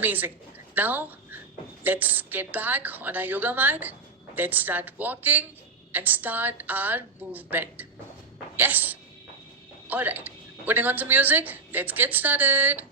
Amazing. Now, let's get back on our yoga mat. Let's start walking and start our movement. Yes. All right. Putting on some music. Let's get started.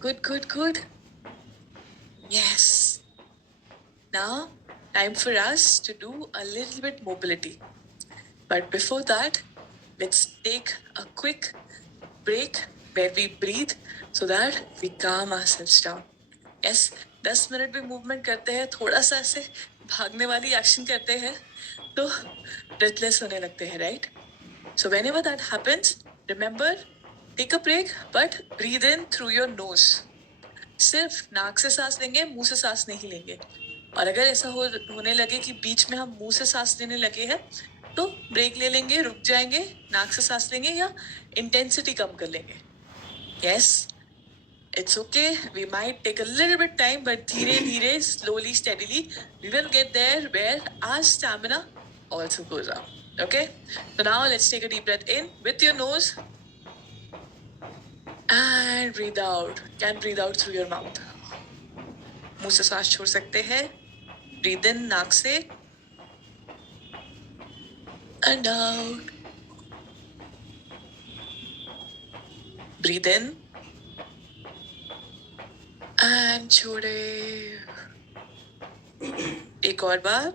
Good, good, good. Yes. Now, time for us to do a little bit mobility. But before that, let's take a quick break where we breathe so that we calm ourselves down. Yes, 10 minute भी movement करते हैं, थोड़ा सा ऐसे भागने वाली action करते हैं तो ब्रेथलेस होने लगते हैं, right? So whenever that happens, remember, take a break, but breathe in through your nose. सिर्फ नाक से सांस लेंगे, मुंह से सांस नहीं लेंगे. और अगर ऐसा होने लगे कि बीच में हम मुंह से सांस लेने लगे हैं, तो ब्रेक ले लेंगे, रुक जाएंगे, नाक से सांस लेंगे या इंटेंसिटी कम कर लेंगे. Yes, it's okay. We might take a little bit time, but धीरे धीरे, slowly, steadily, we will get there where our stamina also goes up. Okay? So now let's take a deep breath in with your nose and breathe out. Can breathe out through your mouth. मुंह से सांस छोड़ सकते हैं. Breathe in नाक से and out. Breathe in and छोड़े. एक और बार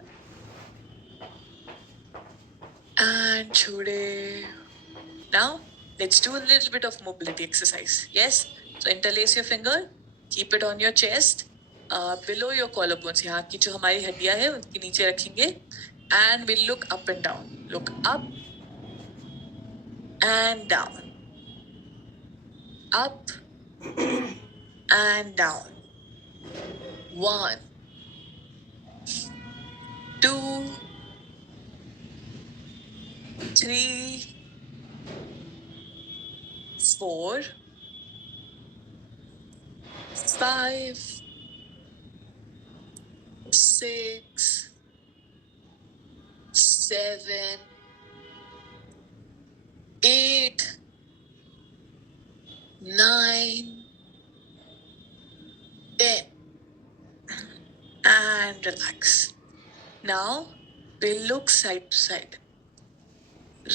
and छोड़े. Now let's do a little bit of mobility exercise. Yes, so interlace your finger, keep it on your chest, below your collarbones. यहाँ की जो हमारी हड्डियां हैं उनके नीचे रखेंगे and we'll look up and down. Look up and down. Up and down. 1, 2, 3, 4, 5, 6, 7, 8, 9, 10. And relax. Now we'll look side to side.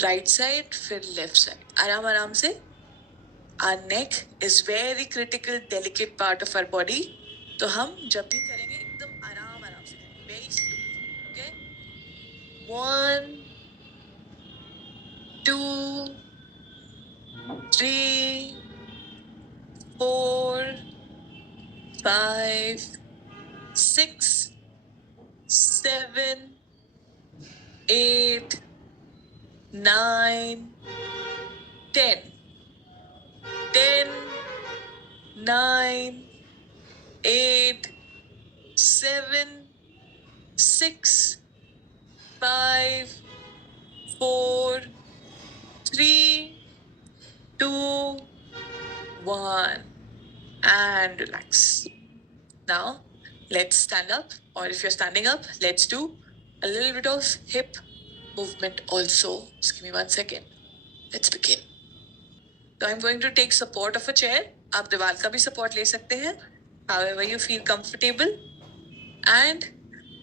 Right side, फिर left side. आराम आराम से. Our neck is very critical, delicate part of our body. तो हम जब भी करेंगे एकदम आराम आराम से करेंगे. Very slowly. Okay? 1, 2, 3, 4, 5, 6, 7, 8, 9, 10. 10, 9, 8, 7, 6, 5, 4, 3, 2, 1. And relax. Now, let's stand up. Or if you're standing up, let's do a little bit of hip movement also. Just give me 1 second. Let's begin. So I'm going to take support of a chair. आप दीवार का भी support ले सकते हैं. However you feel comfortable. And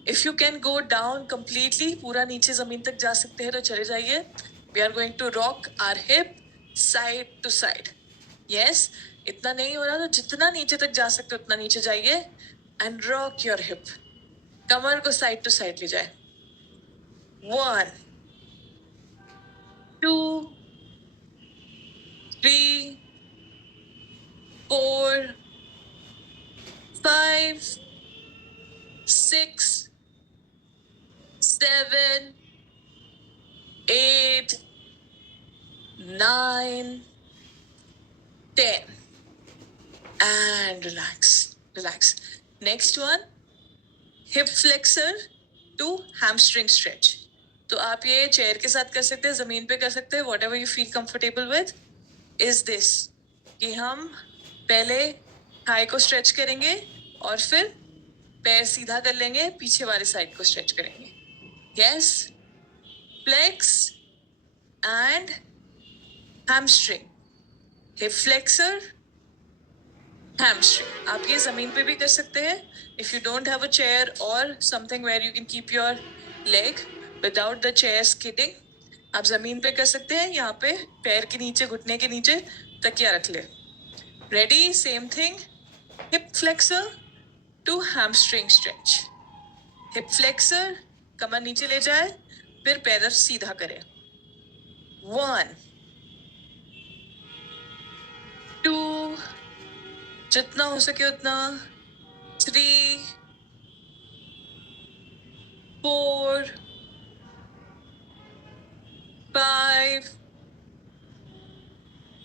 if you can go down completely, पूरा नीचे जमीन तक जा सकते हैं तो चले जाइए. We are going to rock our hip side to side. Yes, इतना नहीं हो रहा तो जितना नीचे तक जा सकते हो उतना नीचे जाइए. And rock your hip. कमर को side to side ले जाए. 1, 2, 3, 4, 5, 6, 7, 8, 9, 10. And relax. Relax. Next one, hip flexor to hamstring stretch. तो आप ये चेयर के साथ कर सकते हैं, जमीन पे कर सकते हैं, whatever you feel comfortable with. Is this कि हम पहले थाई को स्ट्रेच करेंगे और फिर पैर सीधा कर लेंगे, पीछे वाले साइड को स्ट्रेच करेंगे. Yes, flex and hamstring. Hip flexor, hamstring. आप ये जमीन पे भी कर सकते हैं. If you don't have a chair or something where you can keep your leg without the chair skidding, आप जमीन पे कर सकते हैं. यहाँ पे पैर के नीचे, घुटने के नीचे तकिया रख ले. Ready? Same thing. hip flexor to hamstring stretch. Hip flexor, कमर नीचे ले जाए, फिर पैर सीधा करें. 1, 2, जितना हो सके उतना. 3, 4, 5,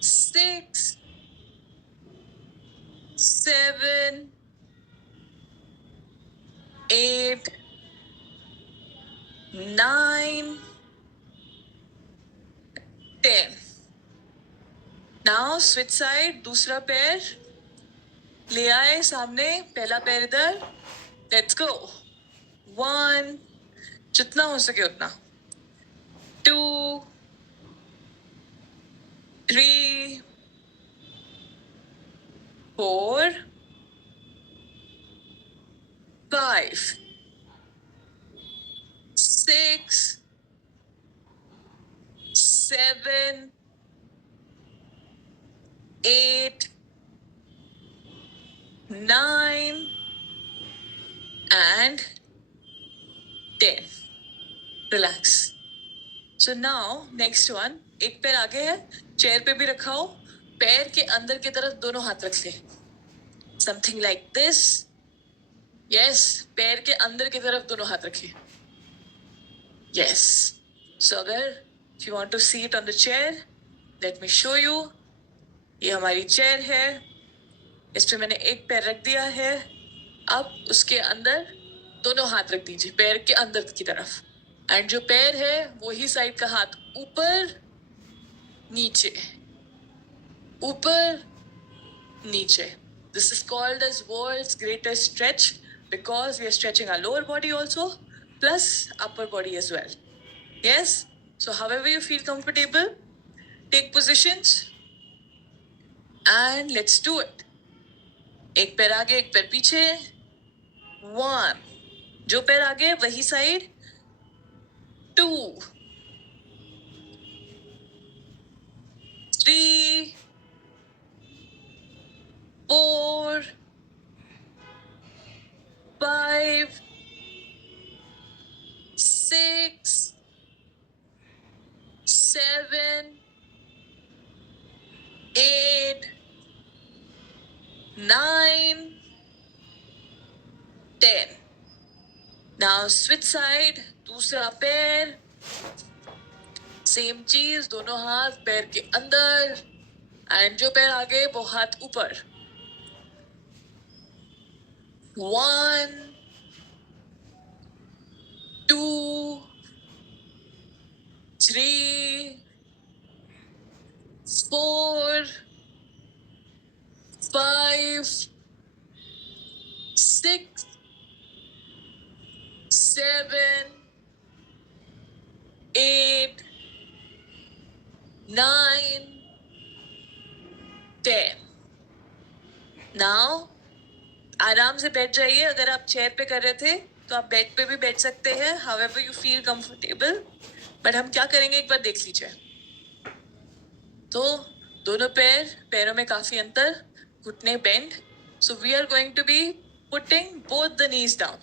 6, 7, 8, 9, 10. Now switch side, दूसरा पैर ले आए सामने, पहला पैर इधर. Let's go. 1, जितना हो सके उतना. 2, 3, 4, 5, 6, 7, 8, 9 and 10. Relax. So now next one, एक पैर आगे है, चेयर पे भी रखा हो, पैर के अंदर की तरफ दोनों हाथ रख ले. Something like this. Yes, पैर के अंदर की तरफ दोनों हाथ रखिए. Yes. So अगर if you want to see it on the chair, let me show you. ये हमारी चेयर है, इस पे मैंने एक पैर रख दिया है. अब उसके अंदर दोनों हाथ रख दीजिए पैर के अंदर की तरफ. एंड जो पैर है वही साइड का हाथ ऊपर नीचे, ऊपर नीचे. This is called as world's greatest stretch because we are stretching our lower body also plus upper body as well. Yes? So however you feel comfortable, take positions and let's do it. एक पैर आगे, एक पैर पीछे. 1, जो पैर आगे वही साइड. 2, 3, 4, 5, 6, 7, 8, 9, 10. Now switch side, दूसरा पैर, सेम चीज, दोनों हाथ पैर के अंदर एंड जो पैर आगे वो हाथ ऊपर. 1, 2, 3, 4, 5, 6, 7, 8, 9, 10. Now आराम से बैठ जाइए. अगर आप चेयर पे कर रहे थे तो आप बेड पे भी बैठ सकते हैं, however you feel comfortable. But हम क्या करेंगे एक बार देख लीजिए. तो दोनों पैरों में काफी अंतर, घुटने bend. So we are going to be putting both the knees down.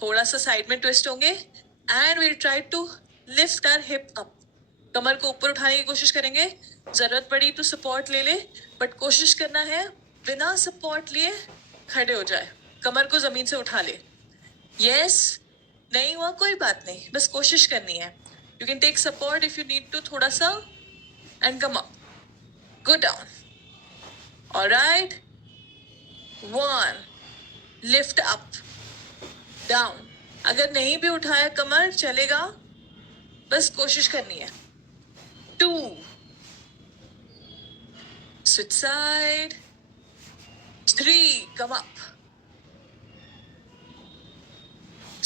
थोड़ा सा साइड में ट्विस्ट होंगे and we try to lift our hip up. कमर को ऊपर उठाने की कोशिश करेंगे. जरूरत पड़ी तो सपोर्ट ले ले, बट कोशिश करना है बिना सपोर्ट लिए खड़े हो जाए, कमर को जमीन से उठा ले. यस, नहीं हुआ कोई बात नहीं, बस कोशिश करनी है. You can take support if you need to थोड़ा सा and come up. Go down. All right. 1, lift up, down. अगर नहीं भी उठाया कमर चलेगा, बस कोशिश करनी है. 2, switch side. 3, come up.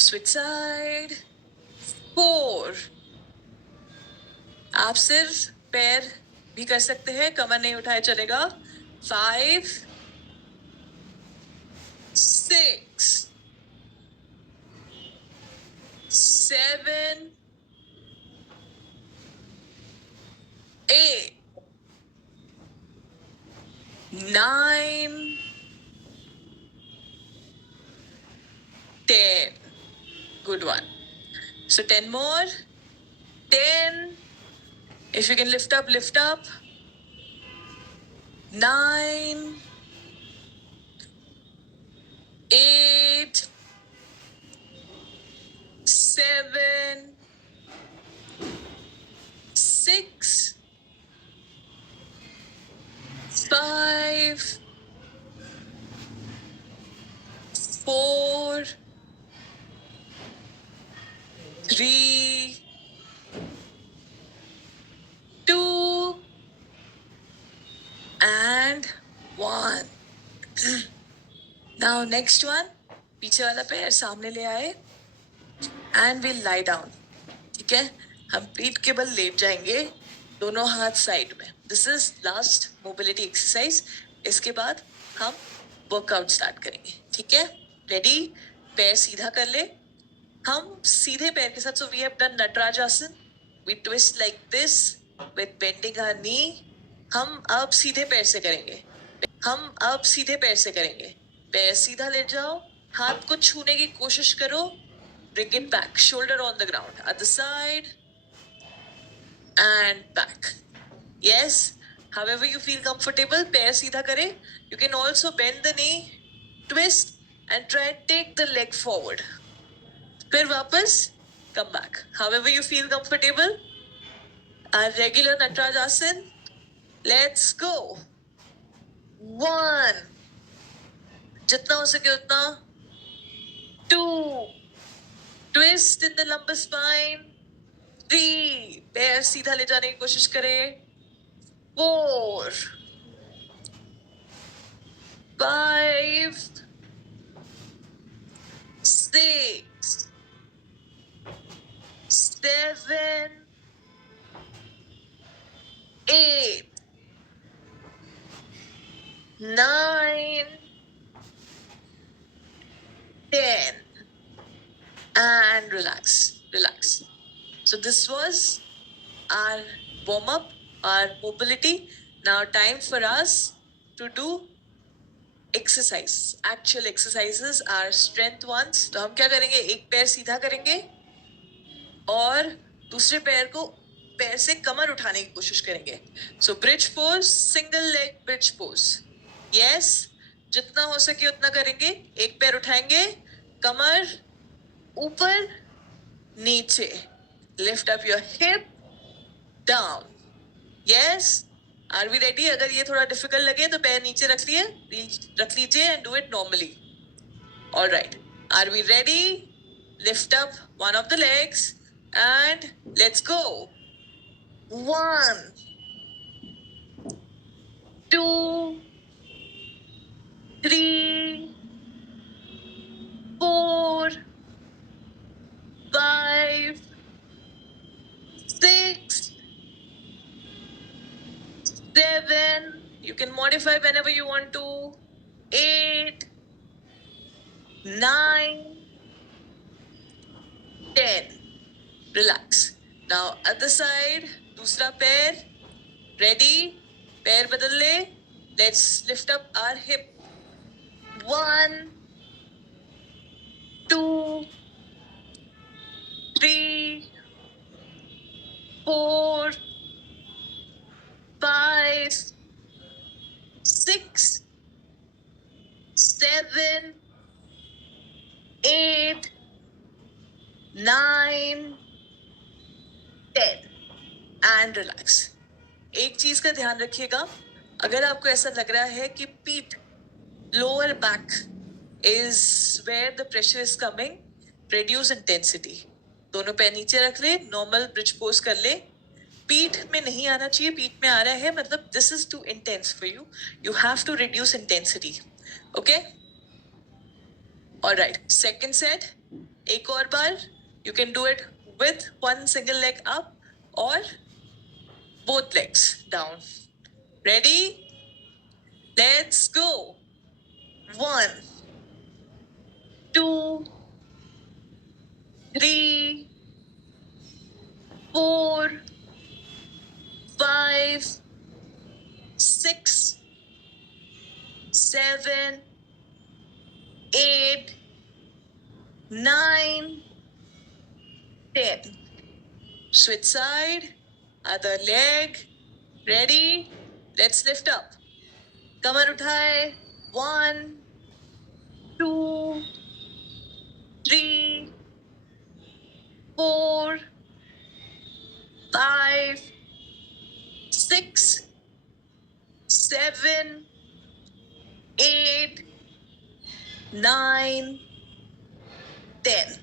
Switch side. 4. आप सिर्फ पैर भी कर सकते हैं, कमर नहीं उठाए चलेगा. 5, 6, 7, 8, 9, 10. Good one. So 10 more. 10. If you can lift up, lift up. 9. 8. 7. 6. 5. 4. 3. 2. And 1. Now next one. पीछे वाला पैर सामने ले आए and we'll lie down. ठीक है, हम पीठ के बल लेट जाएंगे, दोनों हाथ साइड में. This is last mobility exercise. इसके बाद हम वर्कआउट स्टार्ट करेंगे. ठीक है, रेडी? पैर सीधा कर ले. हम सीधे पैर के साथ, so we have done Nataraj asana. We twist like this with bending our knee. हम अब सीधे पैर से करेंगे. हम अब सीधे पैर से करेंगे. पैर सीधा ले जाओ, हाथ को छूने की कोशिश करो. Bring it back, shoulder on the ground, other side and back. Yes, however you feel comfortable. पैर सीधा करें. You can also bend the knee, twist and try and take the leg forward. फिर वापस come back. However you feel comfortable. Our regular Nataraj Asan. Let's go. 1. जितना हो सके उतना. 2. Twist in the lumbar spine. 3. पैर सीधा ले जाने की कोशिश करें. 4. 5. 6. 7. 8. 9. 10. And relax. So this was our warm up, our mobility. Now time for us to do exercise, actual exercises, our strength ones. तो हम क्या करेंगे, एक पैर सीधा करेंगे और दूसरे पैर को पैर से कमर उठाने की कोशिश करेंगे. So bridge pose, single leg bridge pose. Yes, जितना हो सके उतना करेंगे. एक पैर उठाएंगे, कमर ऊपर नीचे. Lift up your hip, down. Yes, are we ready? अगर ये थोड़ा difficult लगे तो पैर नीचे रख लीजिए and do it normally. All right, are we ready? Lift up one of the legs and let's go. 1, 2, 3, 4, 5, 6, 7. You can modify whenever you want to. 8, 9, 10. Relax. Now other side. दूसरा पैर. Ready? पैर बदल ले. Let's lift up our hip. 1, 2, 3, 4, 5, 6, 7, 8, 9, 10. And relax. एक चीज का ध्यान रखिएगा, अगर आपको ऐसा लग रहा है कि पीठ, lower back is where the pressure is coming, reduce intensity. दोनों पैर नीचे रख ले, नॉर्मल ब्रिज पोज कर ले. पीठ में नहीं आना चाहिए, पीठ में आ रहा है मतलब this is too intense for you. You have to reduce intensity. Okay, alright. Second set, एक और बार. You can do it with one single leg up or both legs down. Ready? Let's go. 1, 2, 3, 4, 5, 6, 7, 8, 9, 10. Switch side, other leg. Ready? Let's lift up. कमर उठाए. 1, 2, 3, 4, 5, 6, 7, 8, 9, 10.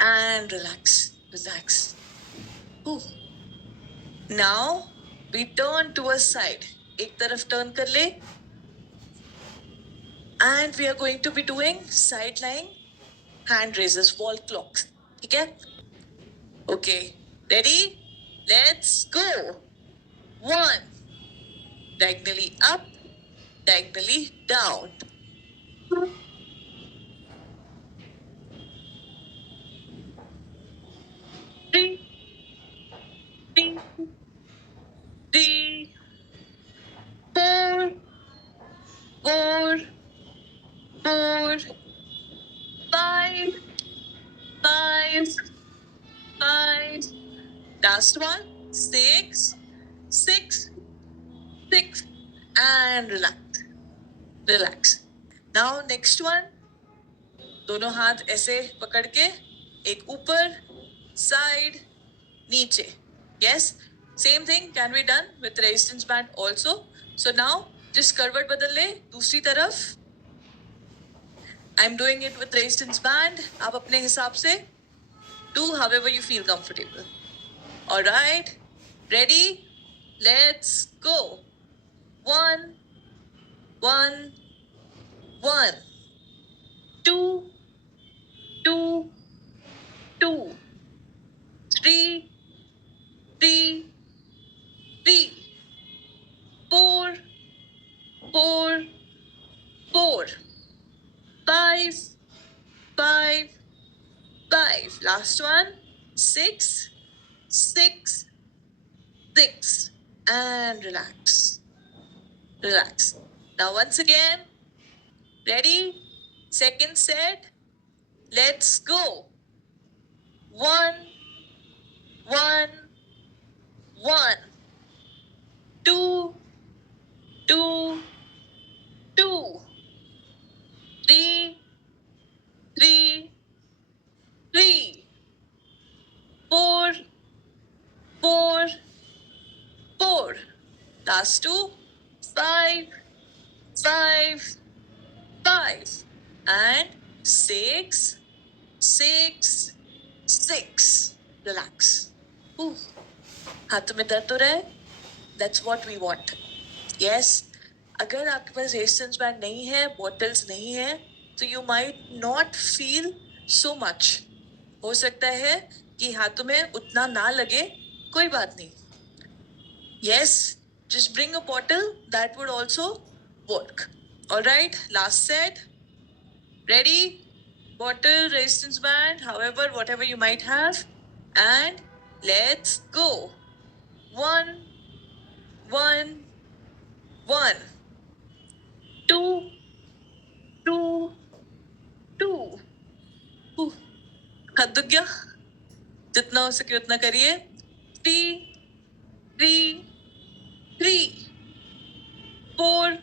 And relax. Relax. Ooh. Now we turn to a side. एक तरफ turn कर ले. And we are going to be doing side lying hand raises, wall clocks. ठीक है? Okay. Ready? Let's go. 1. Diagonally up, diagonally down. 3, 3, 3, 4, 4, 4, 5, 5, 5. Last one. 6, 6, 6. And relax. Relax. Now next one. दोनों हाथ ऐसे पकड़ के एक ऊपर, साइड, नीचे. Yes, same thing can be done with resistance band also. So now just करवट बदल ले दूसरी तरफ. I'm doing it with resistance band. आप अपने हिसाब से do however you feel comfortable. All right, ready? Let's go. 1, 1, 1, 2, 2, 2, 3, 3, 3, 4, 4, 4, 5, 5, 5. Last one. 6, 6, 6. And relax. Relax. Now once again. Ready? Second set. Let's go. 1, 1, 1, 2, 2, 2, 3, 3, 3, 4, 4, 4. Last two. 5, 5, 5. And 6, 6, 6. Relax. Ooh. हाथ में दर्द हो रहा है? That's what we want. Yes. अगर आपके पास resistance band नहीं है, बॉटल्स नहीं है, तो you might not feel so much. हो सकता है कि हाथों में उतना ना लगे, कोई बात नहीं. Yes, just bring a bottle, that would also work. All right, last set. Ready? Bottle, resistance band, however, whatever you might have. And let's go. 1, 1, 1, 2, 2, 2. हाथ दुख गया? जितना हो सके उतना करिए. 3, 3, 3, 4,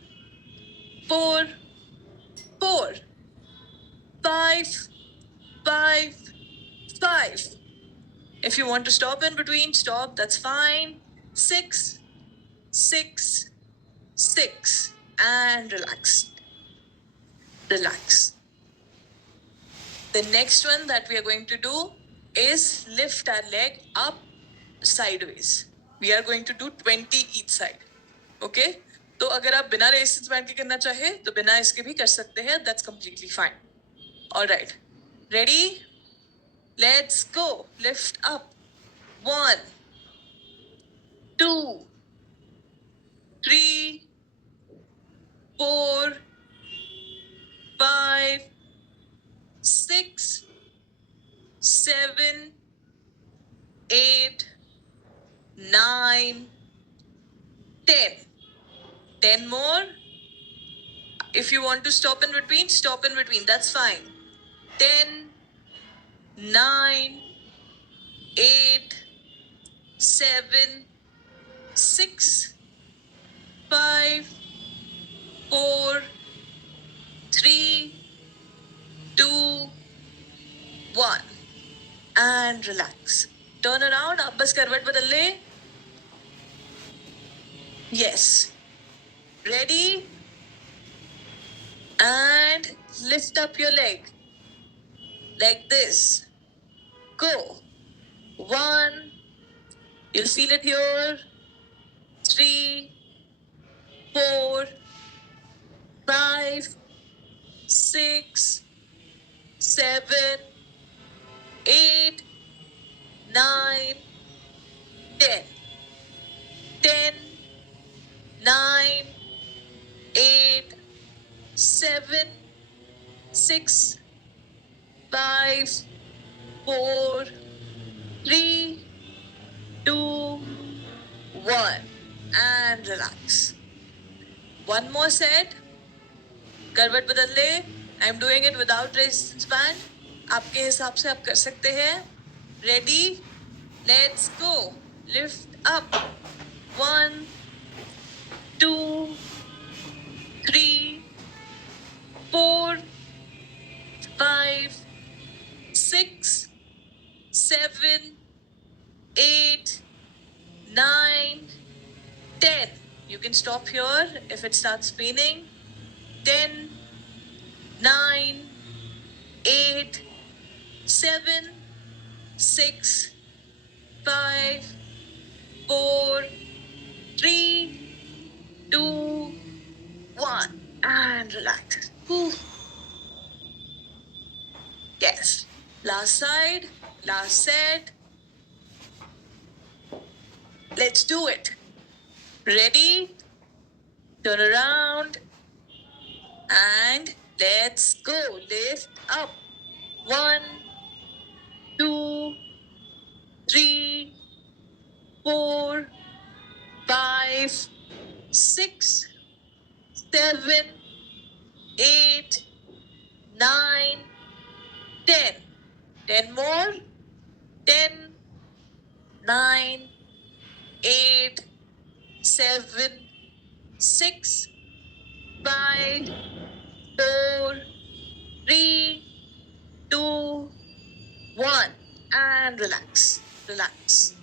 4, 4, 5, 5, 5. If you want to stop in between, stop, that's fine. 6, 6, 6. And relax. Relax. The next one that we are going to do is lift our leg up sideways. We are going to do 20 each side. Okay? तो अगर आप बिना resistance band के करना चाहे तो बिना इसके भी कर सकते हैं. That's completely fine. All right. Ready? Let's go. Lift up. 1, 2, 3, 4, 5, 6, 7, 8, 9, 10. 10 more. If you want to stop in between, stop in between. That's fine. 10, 9, 8, 7, 6, 5, 4, 3, 2, 1 and relax. Turn around. अब बस करवट बदल ले. Yes. Ready? And lift up your leg. Like this. Go. 1. You'll feel it here. 3, 4, 5, 6, 7, 8, 9, 10. 10, 9, 8, 7, 6, 5, 4, 3, 2, 1 and relax. One more set. करवट बदल ले. I am doing it without resistance band. आपके हिसाब से आप कर सकते हैं. Ready? Let's go. Lift up. 1, 2, 3, 4, 5, 6, 7, 8, 9, 10. You can stop here if it starts spinning. 10, 9, 8, 7, 6, 5, 4, 3, 2, 1 and relax. Whew. Yes. Last side, last set. Let's do it. Ready? Turn around and let's go. Lift up. 1, 2, 3, 4, 5, 6, 7, 8, 9, 10. 10 more. 10, 9, 8, 7, 6, 5, 4, 3, 2, 1 and relax. Relax.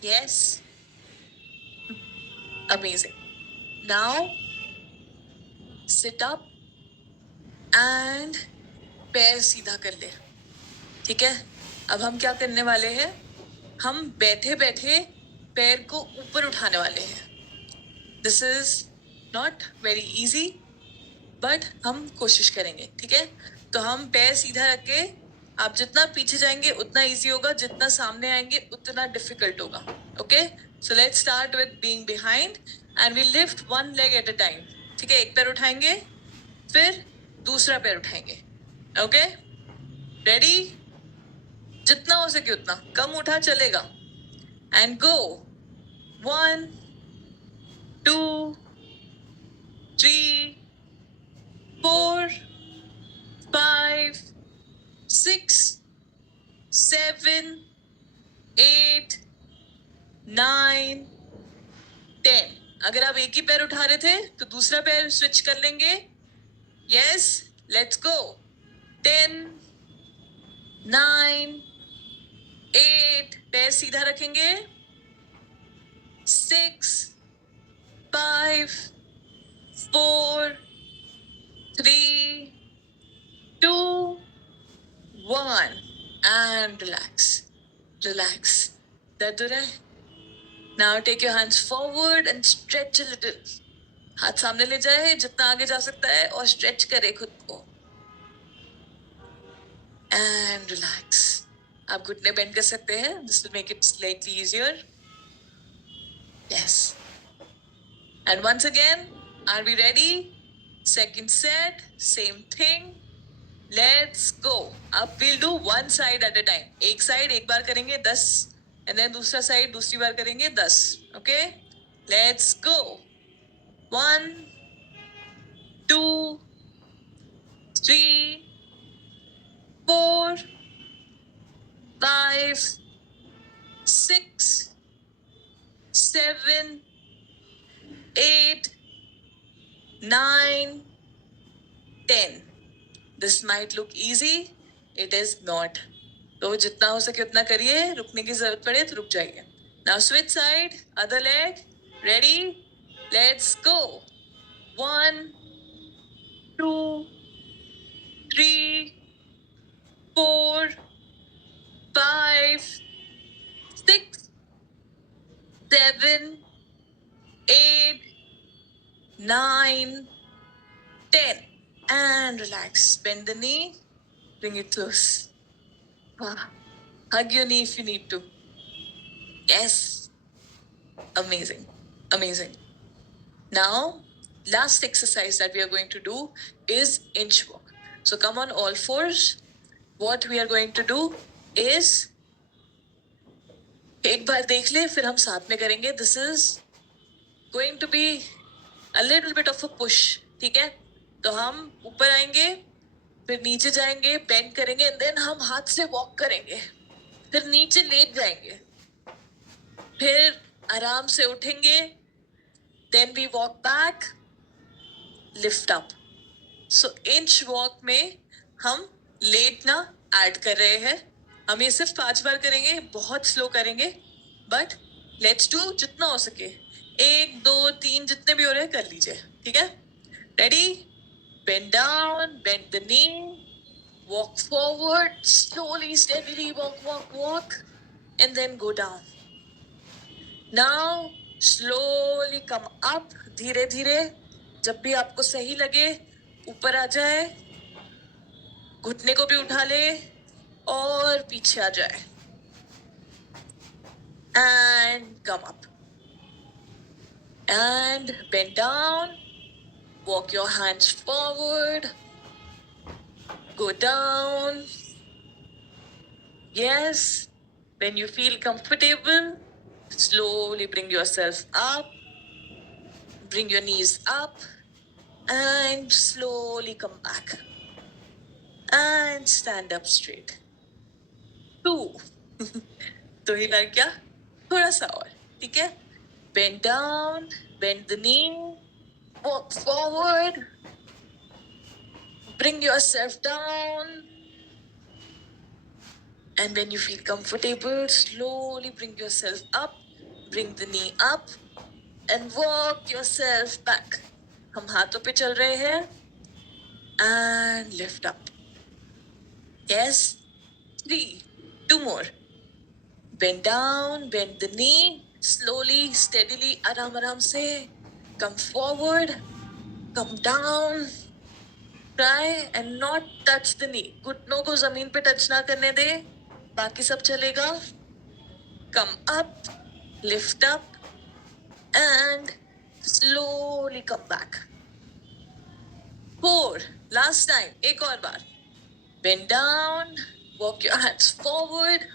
Yes. Amazing. Now sit up and पैर सीधा कर ले. ठीक है. अब हम क्या करने वाले हैं? हम बैठे बैठे पैर को ऊपर उठाने वाले हैं. This is not very easy but हम कोशिश करेंगे. ठीक है. तो हम पैर सीधा रख के, आप जितना पीछे जाएंगे उतना इजी होगा, जितना सामने आएंगे उतना डिफिकल्ट होगा. Okay. So let's start with being behind and we lift one leg at a time. ठीक है. एक पैर उठाएंगे, फिर दूसरा पैर उठाएंगे. ओके. रेडी? जितना हो सके उतना. कम उठा चलेगा. And go. 1, 2, 3, 4, 5, 6, 7, 8, 9, 10. अगर आप एक ही पैर उठा रहे थे तो दूसरा पैर स्विच कर लेंगे. यस. Let's go. 10, 9, 8. पैर सीधा रखेंगे. 6, 5, 4, 3, 2, 1 and relax. Relax. दर्द हो रहा है? Now take your hands forward and stretch a little. हाथ सामने ले जाए जितना आगे जा सकता है और स्ट्रेच करे खुद को. And relax. आप घुटने बेंड कर सकते हैं. This will make it slightly easier. Yes. And once again, are we ready? Second set, same thing. Let's go. अब we'll do one side at a time. एक side एक बार करेंगे 10 and then दूसरा side दूसरी बार करेंगे 10. Okay? Let's go. 1, 2, 3, 4, 5, 6, 7, 8, 9, 10. This might look easy. It is not. तो जितना हो सके उतना करिए. रुकने की जरूरत पड़े तो रुक जाइए. Now switch side. Other leg. Ready? Let's go. 1, 2, 3, 4, 5, 6, 7, 8, 9, 10. And relax. Bend the knee. Bring it close. Hug your knee if you need to. Yes. Amazing. Amazing. Now, last exercise that we are going to do is inch walk. So come on all fours. What we are going to do is एक बार देख ले फिर हम साथ में करेंगे. This is going to be a little bit of a push. ठीक है? तो हम ऊपर आएंगे, फिर नीचे जाएंगे, बेंड करेंगे, and then हम हाथ से वॉक करेंगे, फिर नीचे लेट जाएंगे, फिर आराम से उठेंगे, then we walk back, lift up. So inch walk में हम लेटना ऐड कर रहे हैं. हम ये सिर्फ 5 बार करेंगे, बहुत स्लो करेंगे, बट लेट्स डू जितना हो सके. 1, 2, 3 जितने भी हो रहे हैं कर लीजिए. ठीक है? Ready? Bend down, bend the knee, walk forward, slowly, steadily walk, walk, walk, and then go down. Now, slowly come up, धीरे धीरे. जब भी आपको सही लगे ऊपर आ जाए, घुटने को भी उठा ले और पीछे आ जाए. And come up. And bend down. Walk your hands forward. Go down. Yes. When you feel comfortable, slowly bring yourself up. Bring your knees up. And slowly come back. And stand up straight. 2. तो हिला क्या? थोड़ा सा और. ठीक है? Bend down, bend the knee, walk forward, bring yourself down, and when you feel comfortable, slowly bring yourself up, bring the knee up, and walk yourself back. हम हाथों पे चल रहे हैं, and lift up. Yes? 3, 2 more. Bend down, bend the knee, slowly, steadily, आराम से. Come forward, come down. Try and not touch the knee. घुटनों को जमीन पे टच ना करने दे, बाकी सब चलेगा. Come up, lift up, and slowly come back. 4, last time, एक और बार. Bend down, walk your hands forward,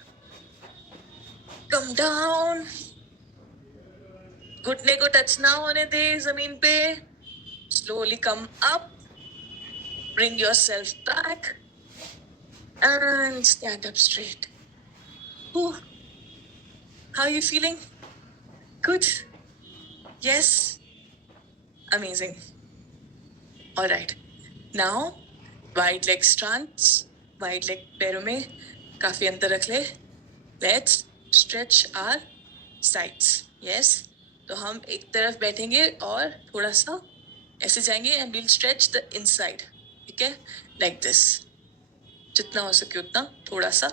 come down. घुटने को टच ना होने दे जमीन पे. Slowly come up, bring yourself back, and stand up straight. Ooh. How are you feeling? Good? Yes? Amazing. Alright. Now, wide leg stance. Wide leg पैरों में काफी अंतर रख ले. Let's stretch our sides. Yes? तो हम एक तरफ बैठेंगे और थोड़ा सा ऐसे जाएंगे and we'll stretch the inside. ठीक है? Like this. जितना हो सके उतना थोड़ा सा.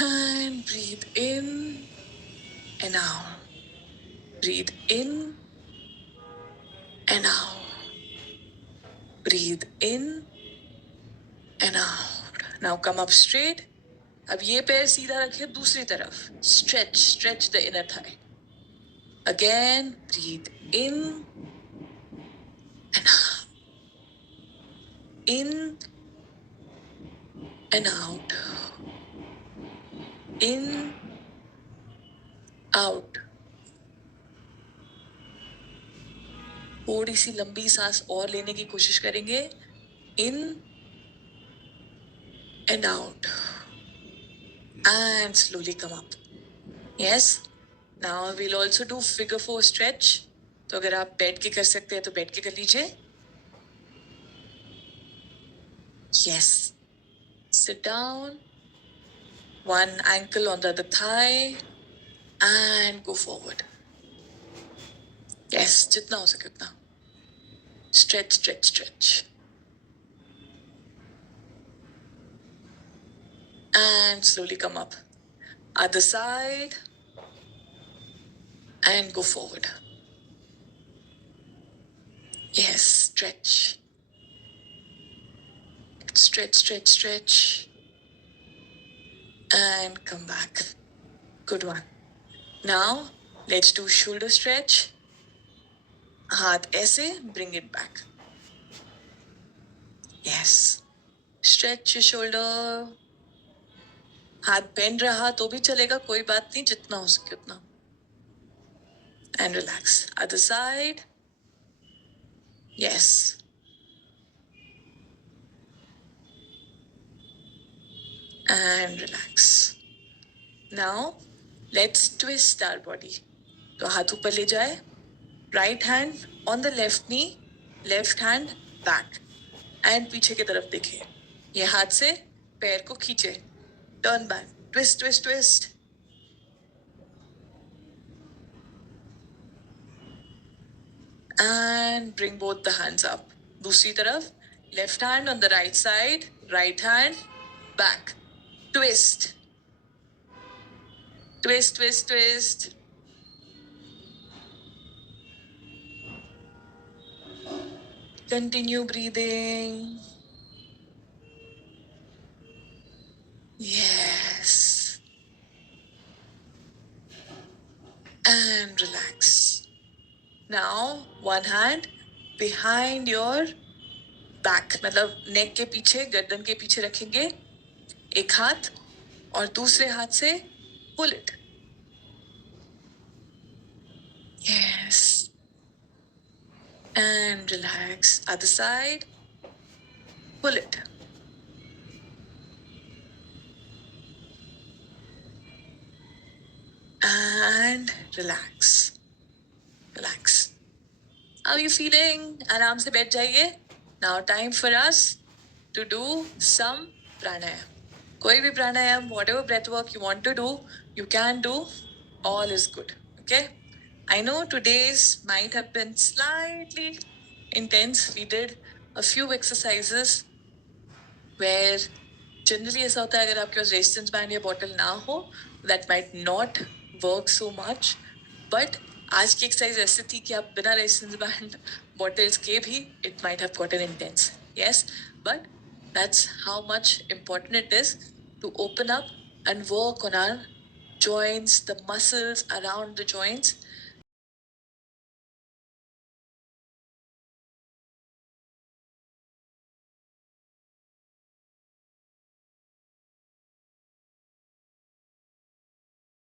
And breathe in and out. Breathe in and out. Breathe in and out. Now come up straight. अब ये पैर सीधा रखिए दूसरी तरफ. Stretch the inner thigh. Again, breathe in and out. In and out. In, out. थोड़ी सी लंबी सांस और लेने की कोशिश करेंगे. In and out. and slowly come up. Yes. Now we'll also do figure 4 stretch. तो अगर आप बैठ के कर सकते हैं तो बैठ के कर लीजिए. Yes. Sit down. One ankle on the other thigh and go forward. Yes, जितना हो सके उतना. Stretch, stretch, stretch. And slowly come up. Other side and go forward. Yes, stretch. Stretch, stretch, stretch. And come back. Good one. Now, let's do shoulder stretch. हाथ ऐसे, bring it back. Yes. Stretch your shoulder. हाथ bend रहा तो भी चलेगा, कोई बात नहीं, जितना हो सके उतना. And relax. Other side. Yes. And relax. Now, let's twist our body. तो हाथ ऊपर ले जाए. Right hand on the left knee, left hand back. And पीछे की तरफ देखिए. ये हाथ से पैर को खींचे. Turn back. Twist, twist, twist. And bring both the hands up. दूसरी तरफ. Left hand on the right side. Right hand back. Twist. Twist, twist, twist. Continue breathing. Yes. And relax. Now, one hand behind your back. मतलब neck के पीछे, गर्दन के पीछे रखेंगे. एक हाथ और दूसरे हाथ से pull it. Yes. And relax. Other side. Pull it. And relax. Relax. How are you feeling? आराम से बैठ जाइए. Now time for us to do some pranayam. कोई भी pranayam, whatever breath work you want to do, you can do. All is good. Okay? I know today's might have been slightly intense. We did a few exercises where generally ऐसा होता है अगर आपके पास resistance band या bottle ना हो that might not work so much. But आज की एक्सरसाइज ऐसी थी कि आप बिना रेजिस्टेंस बैंड बॉटल्स के भी it might have gotten intense. Yes, but that's how much important it is to open up and work on our joints, the muscles around the joints,